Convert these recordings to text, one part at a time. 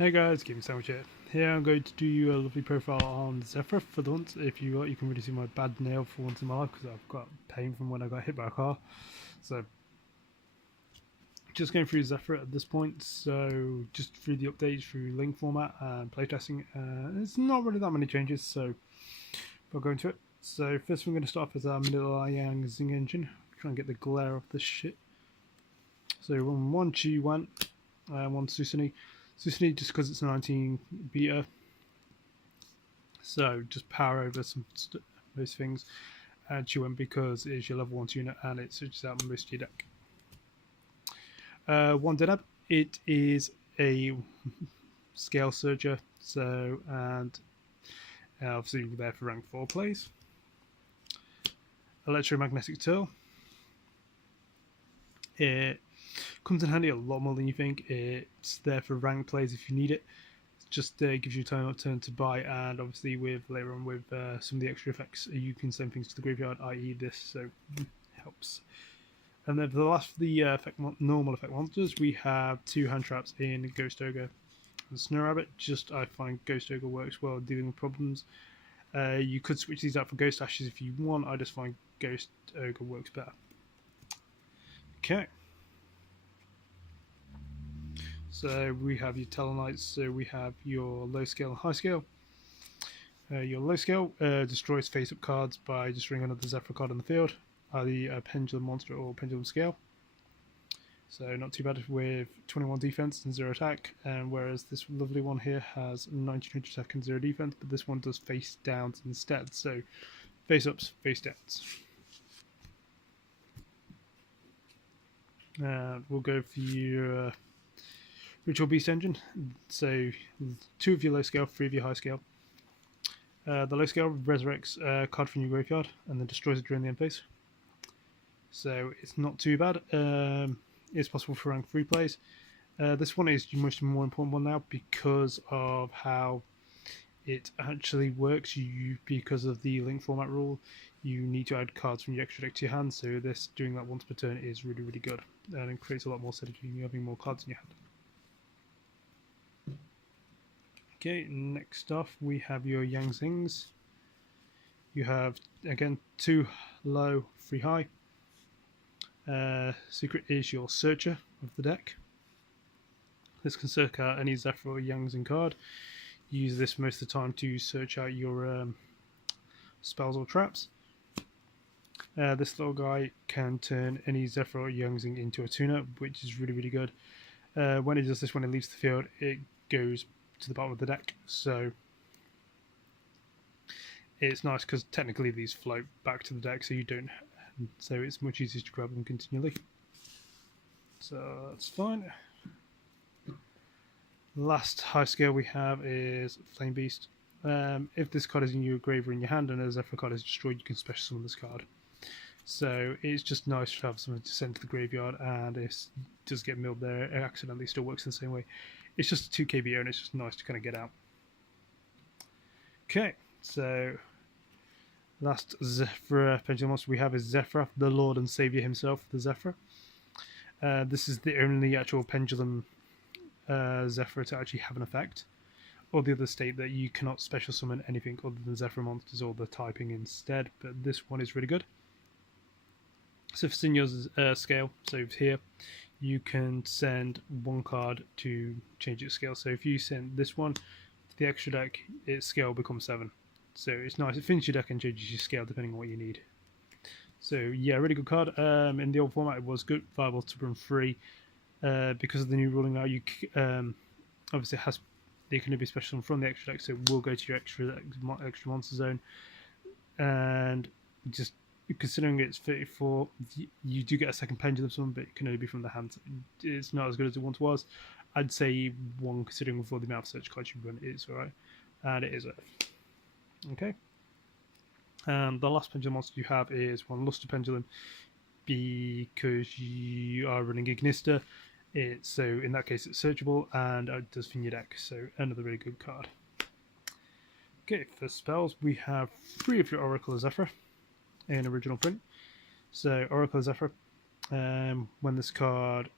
Hey guys, Gaming Sandwich here. Here I'm going to do you a lovely profile on Zefra for the once. If you want, you can really see my bad nail for once in my life because I've got pain from when I got hit by a car. So, just going through Zefra at this point. So, just through the updates, through link format and playtesting. It's not really that many changes, so we'll go into it. So, first we're going to start off with our Manila Yang Zing engine. Try and get the glare off this shit. So, one Chi Wan, one Susuni. Susuni just because it's a 19 beta. So just power over most things. And Chiwen because it is your level 1 unit and it switches out most of your deck. One Denab, it is a scale surger, so and obviously there for rank 4 plays. Electromagnetic Turtle. It comes in handy a lot more than you think. It's there for rank plays if you need it. Just gives you turn to buy, and obviously with later on with some of the extra effects you can send things to the graveyard, i.e. this, so helps. And then for the last of the normal effect monsters, we have 2 hand traps in Ghost Ogre and Snow Rabbit. Just I find Ghost Ogre works well dealing with problems. You could switch these out for Ghost Ashes if you want. I just find Ghost Ogre works better. Okay. So we have your Tellarknights, so we have your low scale and high scale. Your low scale destroys face up cards by destroying another Zefra card on the field, either a pendulum monster or pendulum scale. So not too bad with 21 defense and 0 attack, and whereas this lovely one here has 1900 attack and 0 defense, but this one does face downs instead, so face ups, face downs. We'll go for your Ritual Beast engine. So 2 of your low scale, 3 of your high scale. The low scale resurrects a card from your graveyard and then destroys it during the end phase. So it's not too bad. It's possible for rank 3 plays. This one is the most more important one now because of how it actually works. Because of the link format rule, you need to add cards from your extra deck to your hand. So this doing that once per turn is really, really good, and it creates a lot more synergy. You having more cards in your hand. Okay, next off we have your Yang Zings. You have again 2 low, 3 high. Secret is your searcher of the deck. This can search out any Zefra or Yang Zing card. Use this most of the time to search out your spells or traps. This little guy can turn any Zefra or Yang Zing into a tuner, which is really, really good. When it does this, when it leaves the field, it goes to the bottom of the deck, so it's nice because technically these float back to the deck, so you don't. So it's much easier to grab them continually. So that's fine. Last high scale we have is Flame Beast. If this card is in your grave or in your hand and a Zefra card is destroyed, you can special summon this card. So it's just nice to have something to send to the graveyard, and if it does get milled there, it accidentally still works in the same way. It's just a 2 KBO and it's just nice to kind of get out. Okay, so last Zefra pendulum monster we have is Zefra, the Lord and Savior himself, the Zefra. This is the only actual pendulum Zefra to actually have an effect. Or the other state that you cannot special summon anything other than Zefra monsters or the typing instead, but this one is really good. So for Signor's scale, so here you can send 1 card to change its scale. So if you send this one to the extra deck, its scale becomes 7. So it's nice. It finishes your deck and changes your scale depending on what you need. So yeah, really good card. In the old format, it was good, viable to run free. Because of the new ruling now, you obviously they can be special from the extra deck, so we'll go to your extra monster zone, and just considering it's 34, you do get a second pendulum summon, but it can only be from the hand. It's not as good as it once was. I'd say 1, considering with all the amount of search cards you run, it's alright, and it is Earth. Okay. And the last pendulum monster you have is 1 Luster Pendulum, because you are running Ignista. So in that case it's searchable and it does fin your deck, so another really good card. Okay, for spells we have 3 of your Oracle of Zefra in original print. So Oracle of Zefra, when this card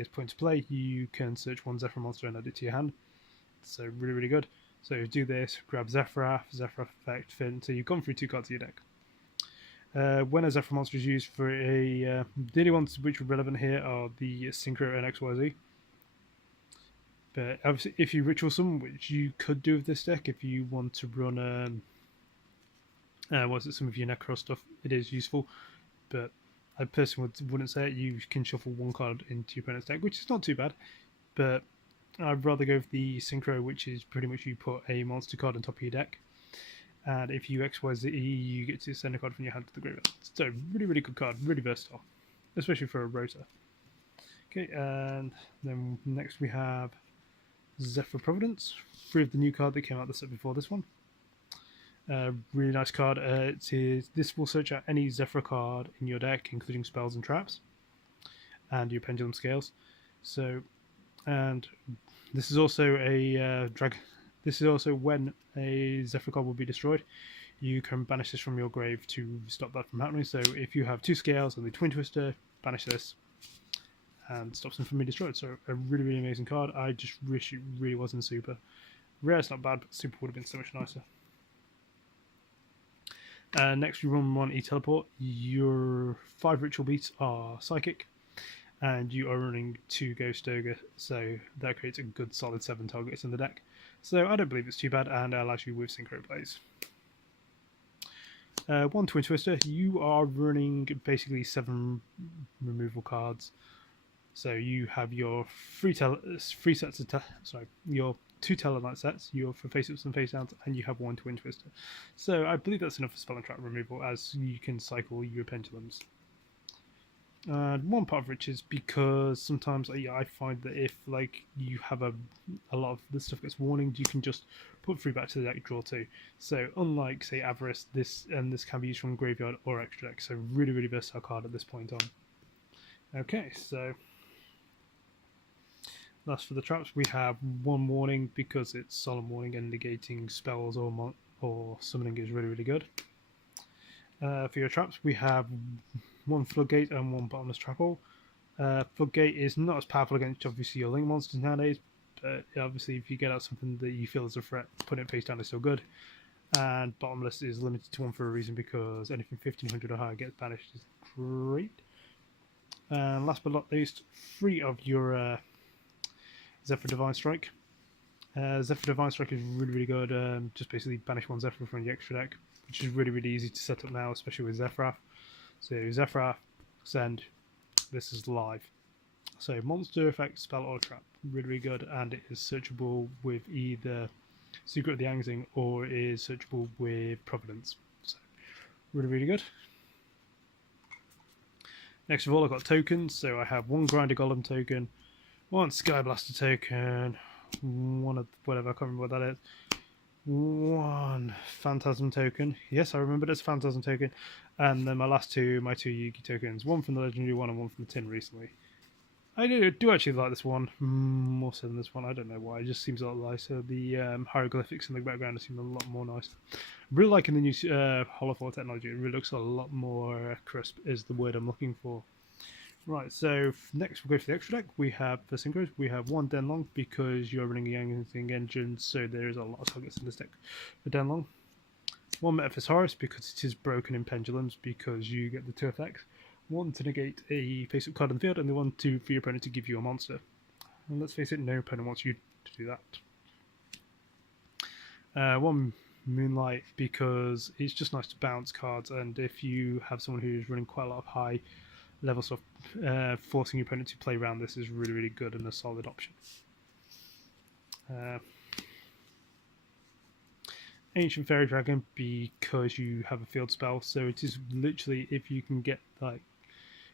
is put into play, you can search one Zefra monster and add it to your hand. So really good. So do this, grab Zefra effect, Fin, so you've gone through 2 cards of your deck. When a Zefra monster is used for the only ones which are relevant here are the Synchro and XYZ. But obviously, if you ritual summon, which you could do with this deck, if you want to run some of your Necro stuff, it is useful. But I personally wouldn't say it. You can shuffle 1 card into your opponent's deck, which is not too bad. But I'd rather go with the Synchro, which is pretty much you put a monster card on top of your deck. And if you XYZ, you get to send a card from your hand to the graveyard. So really good card, really versatile, especially for a Rota. Okay, and then next we have Zefra Providence, 3 of the new card that came out the set before this one. Really nice card. This will search out any Zefra card in your deck, including spells and traps, and your pendulum scales. So, and this is also a This is also when a Zefra card will be destroyed. You can banish this from your grave to stop that from happening. So if you have 2 scales and the Twin Twister, banish this and stops them from being destroyed. So a really amazing card. I just wish it really wasn't super. Rare is not bad, but super would have been so much nicer. Next we run 1 E-Teleport. Your 5 ritual beats are Psychic, and you are running 2 Ghost Ogre, so that creates a good solid 7 targets in the deck. So I don't believe it's too bad, and allows you with Synchro plays. 1 Twin Twister. You are running basically 7 removal cards. So you have your your 2 Tellarknight sets, your for face ups and face downs, and you have 1 Twin Twister. So I believe that's enough for spell and trap removal, as you can cycle your pendulums. 1 pot of riches, because sometimes I find that if you have a lot of the stuff gets warninged, you can just put 3 back to the deck, draw 2. So unlike say Avarice, this can be used from graveyard or extra deck. So really versatile card at this point on. Okay, so that's for the traps. We have 1 warning because it's solemn warning, and negating spells or summoning is really good. For your traps, we have 1 Floodgate and 1 Bottomless Trap Hole. Floodgate is not as powerful against obviously your Link monsters nowadays, but obviously if you get out something that you feel is a threat, putting it face down is still good. And Bottomless is limited to 1 for a reason, because anything 1500 or higher gets banished is great. And last but not least, 3 of your Zefra Divine Strike. Zefra Divine Strike is really good. Just basically banish 1 Zefra from the extra deck, which is really easy to set up now, especially with Zefra. So Zefra, send, this is live. So monster, effect, spell or trap, really good, and it is searchable with either Secret of the Angzing or is searchable with Providence. So really good. Next of all, I've got tokens. So I have 1 Grinder Golem token, 1 Sky Blaster token, 1 of whatever, I can't remember what that is. 1 Phantasm token. Yes, I remember it's a Phantasm token. And then my 2 Yugi tokens. 1 from the Legendary one and 1 from the Tin recently. I do actually like this one more so than this one. I don't know why. It just seems a lot nicer. The hieroglyphics in the background seem a lot more nice. Really liking the new Holophore technology. It really looks a lot more crisp, is the word I'm looking for. Right, so next we'll go for the extra deck. We have, for Synchros, we have 1 Denlong, because you're running a Yang engine, so there is a lot of targets in this deck for Denlong. 1 Metaphys Horus, because it is broken in pendulums, because you get the 2 effects. 1 to negate a face-up card in the field, and the 1 for your opponent to give you a monster. And let's face it, no opponent wants you to do that. 1 Moonlight, because it's just nice to bounce cards, and if you have someone who's running quite a lot of high level stuff, forcing your opponent to play around this is really good and a solid option. Ancient Fairy Dragon, because you have a field spell, so it is literally, if you can get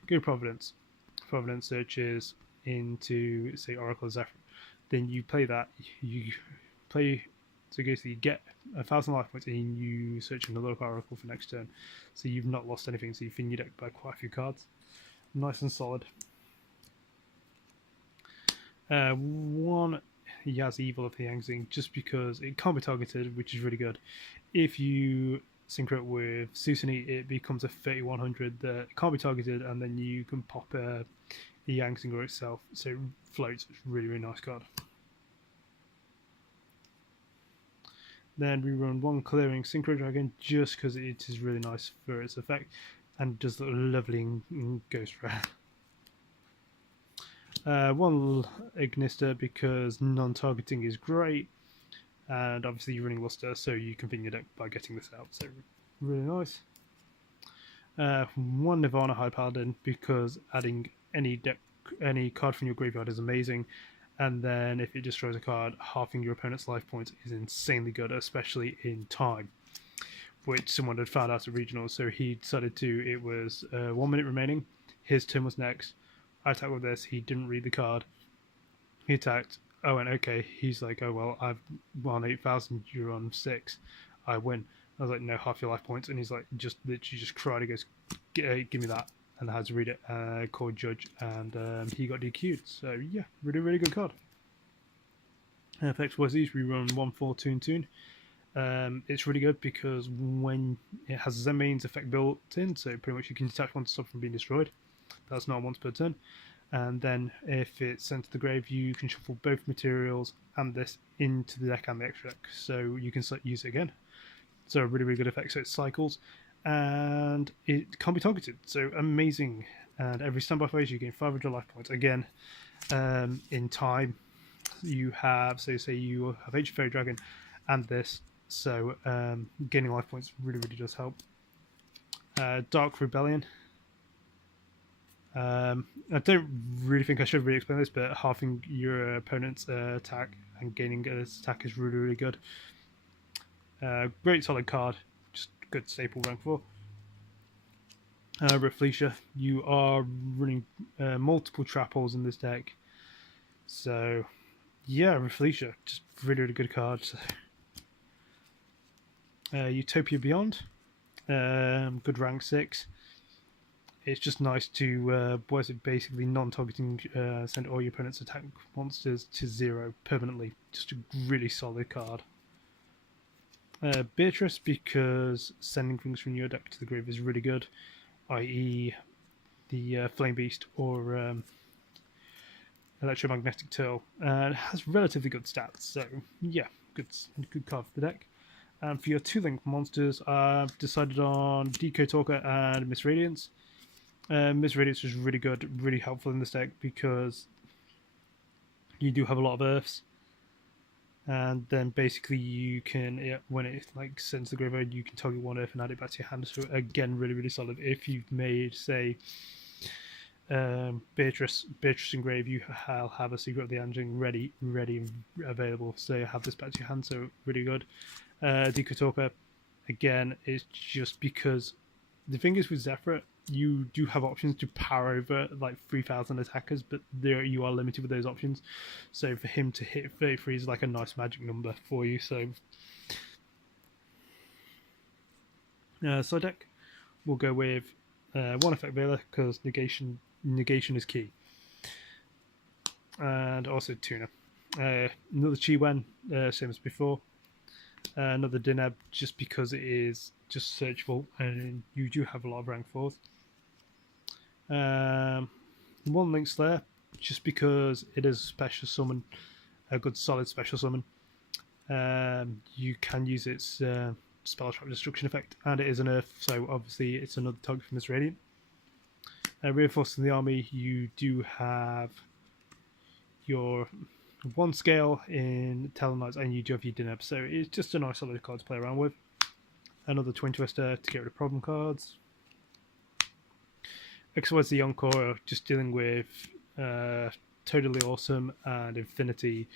go Providence searches into say Oracle of Zefra, then you play that, you play, so basically you get 1,000 life points and you search another Oracle for next turn, so you've not lost anything, so you fin your deck by quite a few cards. Nice and solid. 1 Yaz Evil of the Yangzing, just because it can't be targeted, which is really good. If you synchro it with Susani, it becomes a 3100 that can't be targeted, and then you can pop the Yangtze itself, so it floats. It's really, really nice card. Then we run one Clearing Synchro Dragon just because it is really nice for its effect and does look lovely in Ghost Rare. One Ignister because non-targeting is great, and obviously you're running Luster, so you can fin your deck by getting this out, so really nice. One Nirvana High Paladin because adding any card from your graveyard is amazing, and then if it destroys a card, halving your opponent's life points is insanely good, especially in time, which someone had found out at regionals. So he decided to. It was 1 minute remaining. His turn was next. I attacked with this. He didn't read the card. He attacked. I went okay. He's like, oh well, I've won 8,000. You're on 6. I win. I was like, no, half your life points. And he's like, just literally just cried. He goes, give me that. And I had to read it. Called Judge, and he got DQ'd. So yeah, really, really good card. Effects wise, we run 1/4 Toon. It's really good because when it has Zen Main's effect built in, so pretty much you can detach one to stop from being destroyed. That's not once per turn. And then if it's sent to the grave, you can shuffle both materials and this into the deck and the extra deck, so you can use it again. So a really, really good effect. So it cycles, and it can't be targeted. So amazing. And every standby phase, you gain 500 life points. Again, in time, you have, so say you have Ancient Fairy Dragon and this, so gaining life points really, really does help. Dark Rebellion. I don't really think I should really explain this, but halving your opponent's attack and gaining its attack is really, really good. Great solid card, just good staple rank 4. Reflecia, you are running multiple trap holes in this deck, so yeah, Reflecia, just really, really good card. Utopia Beyond, good rank 6. It's just nice to, basically non-targeting, send all your opponent's attack monsters to 0 permanently. Just a really solid card. Beatrice, because sending things from your deck to the grave is really good, i.e. the Flame Beast or Electromagnetic Turtle. It has relatively good stats, so yeah, good card for the deck. And for your 2-link monsters, I've decided on Deco Talker and Miss Radiance. Miss Radiance was really good, really helpful in this deck because you do have a lot of Earths, and then basically you can, when it like sends the graveyard, you can target one Earth and add it back to your hand. So again, really, really solid. If you've made, say, Beatrice in grave, you have a Secret of the Anjing ready and available. So you have this back to your hand, so really good. Deco Talker, again, is just because the thing is with Zefra, you do have options to power over like 3,000 attackers, but there you are limited with those options. So for him to hit 33 is like a nice magic number for you. So side deck, we'll go with one effect Veiler because negation is key, and also Tuna. Another Chi-Wen, same as before. Another Dineb, just because it is just searchable and you do have a lot of rank 4s. One Link Slayer, just because it is a special summon, a good solid special summon. You can use its Spell Trap Destruction effect, and it is an Earth, so obviously it's another target from this Radiant. Reinforcing the army, you do have your 1 scale in Tellarknights, and you do have your Dineb, so it's just a nice solid card to play around with. Another Twin Twister to get rid of problem cards. XYZ the Encore, just dealing with Totally Awesome and Infinity,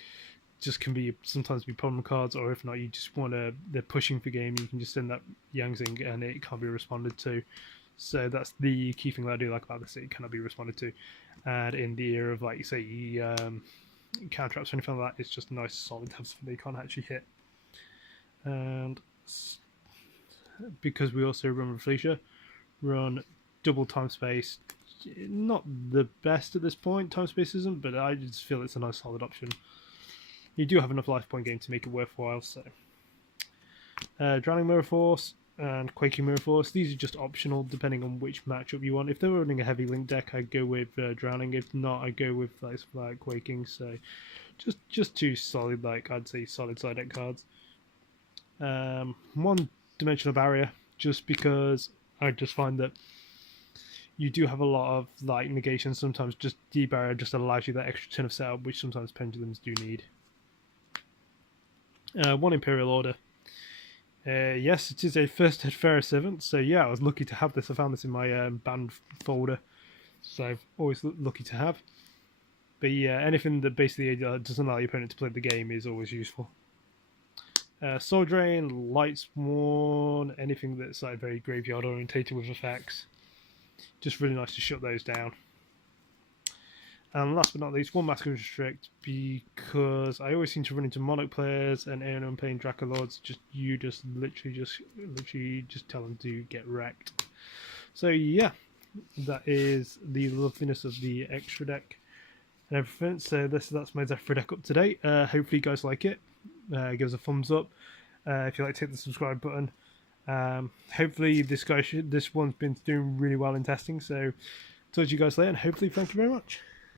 just can sometimes be problem cards, or if not, you just want to, they're pushing for game, you can just send that Yangzing and it can't be responded to. So that's the key thing that I do like about this, it cannot be responded to. And in the era of, like, say, counter-traps or anything like that, it's just a nice solid to have something they can't actually hit. And because we also run Reflecia, run double time space. Not the best at this point, time space isn't, but I just feel it's a nice solid option. You do have enough life point gain to make it worthwhile. So Drowning Mirror Force, and Quaking Mirror Force. These are just optional depending on which matchup you want. If they're running a heavy link deck, I'd go with Drowning. If not, I'd go with like Quaking. So just two solid, like I'd say solid side deck cards. One Dimensional Barrier, just because I just find that you do have a lot of like negations. Sometimes just D-Barrier just allows you that extra turn of setup, which sometimes pendulums do need. One Imperial Order. Yes, it is a first head Ferris Servant, so yeah, I was lucky to have this. I found this in my banned folder, so always lucky to have. But yeah, anything that basically doesn't allow your opponent to play the game is always useful. Soul Drain, Light Sworn, anything that's like very graveyard orientated with effects. Just really nice to shut those down. And last but not least, one Mask Restrict, because I always seem to run into Monarch players and Aeon Unpaying Dracolords. You just literally tell them to get wrecked. So yeah, that is the loveliness of the extra deck and everything. So that's my Zefra deck up to date. Hopefully you guys like it. Give us a thumbs up if you like to hit the subscribe button. Hopefully this one's been doing really well in testing. So talk to you guys later, and hopefully thank you very much.